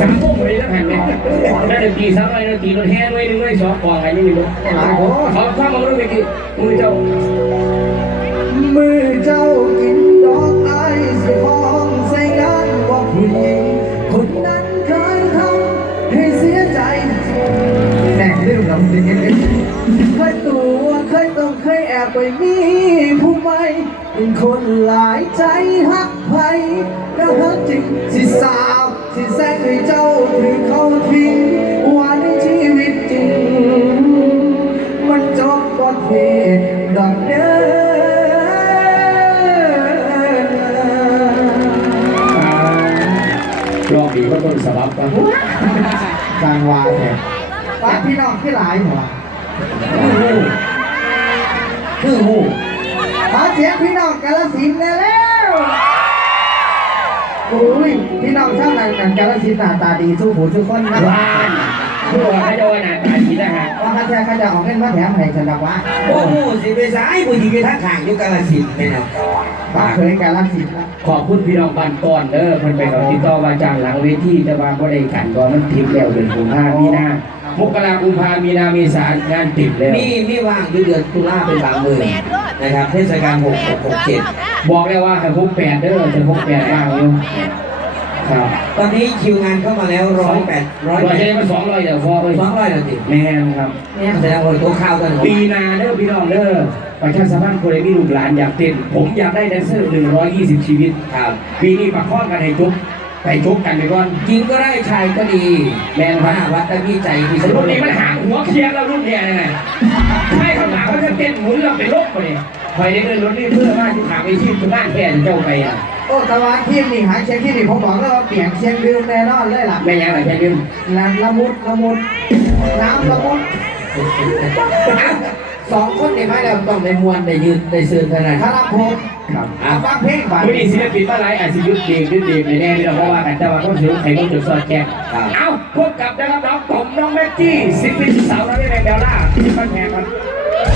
สามโมงเลยแล้วแผ่นเนี่ยแล้วดนตีสามร้อยดนตีรถแห่ด้วยหนึ่งด้วยสองกองอะไรนี่ม่รู้ขอความรู้ไปกี่มือเจ้า มือเจ้ากินดอกไอ้สิห้องใส่งานว่าผู้หญิงคนนั้นเคยทำให้เสียใจแน่เรื่องลำจริงเคยตัวเคยต้องเคยแอบไปมีผู้ใหม่เป็นคนหลายใจหักไผแล้วหักจริงสิสา วสิแซงให้เจ้าถือเขาทิ้งว่าในชีวิตจริง มันจบบ่เทดังเดิรอบดีก็ต้นสลับกันกลางวาแท้ปาพี่น้องที่หลายหัวคือหูขอเสียงพี่น้องกาลสินแน่แล้ว อ้ยพี่น้องชาวนันนันกาลสินธุ์หน้าตาดีสู้ผู้สู้คนนะว้านผู้ว่าให้โดนอะตาดีนะฮะว่าข้าจะข้าจะเอาเงินมาแถมให้ฉันดอกวะโอ้โหสิไปสายผู้หญิงไปทักทางอยู่กาลสินธุ์แม่นป้าเคยกาลสินธุ์นะขอบคุณพี่น้องบ้านก่อนเด้อเพิ่นไปเขาติดต่อว่าจ้างหลังเวทีแต่ว่าบ่ได้กันก็มันติดแล้วเดือนกุมภามีนามกรากุมภามีนาเมษางานติดแล้ว มีมีว่างอยู่เดือนตุลาเป็นบางมือนะครับเทศกาล6 6 6 7 บอกแล้วว่าให้พกแปดเด้อจะพกแปดบ้างอยู่ครับตอนนี้คิวงานเข้ามาแล้วร้อยแปดร้ร้ออยยแปดเจ็ดมันสองร้อยเดี๋ยวพอไปสองร้อยนาทีแม่นครับ แสดงว่าตัวข้าวกันปีนาเด้อพี่น้องเด้อประชาสัมพันธ์คนใดมีลูกหลานอยากเต้นผมอยากได้แดนเซอร์120 ชีวิต ครับปีนี้ประคองกันให้จุ๊บไปจุ๊บกันไปก่อน หญิงก็ได้ชายก็ดีแม่นคว่ารับวัดตะมีใจที่สมมตินี้มันหางหัวเคียงแล้วรุ่นเนี่ยนะให้คำถามเขาจะเต้นหมุนเราเป็นโรคไปเนี่ย คอยได้เงินรถนี่เพื่อว่าที่ถามไอ้ที่คุณบ้านแค่เจ้าไปอะโอ้ตะวันทีมนี่หาเชียงที่นี่ผมบอกแล้วว่าเปลี่ยนเชียงดื่มแน่นอนเลยล่ะไม่ยังไรแค่ยืมละละมุดละมุดน้ำละมุดสองคนในไม้เราต้องในมวลในยืนในเสื่อขนาดคาราโพมครับอะฟังเพลงบาดวันนี้ศิลปินมาหลายอาจจะยุดเด็กยุดเด็กในแน่ที่เราเพราะว่ากันแต่ว่าก็ถือใครก็จุดสอดแจ้งเอาพบกับนะครับน้องผมน้องแม็กกี้ศิลปินสาวน้อยแมงดาล่าที่บ้านแพงครับ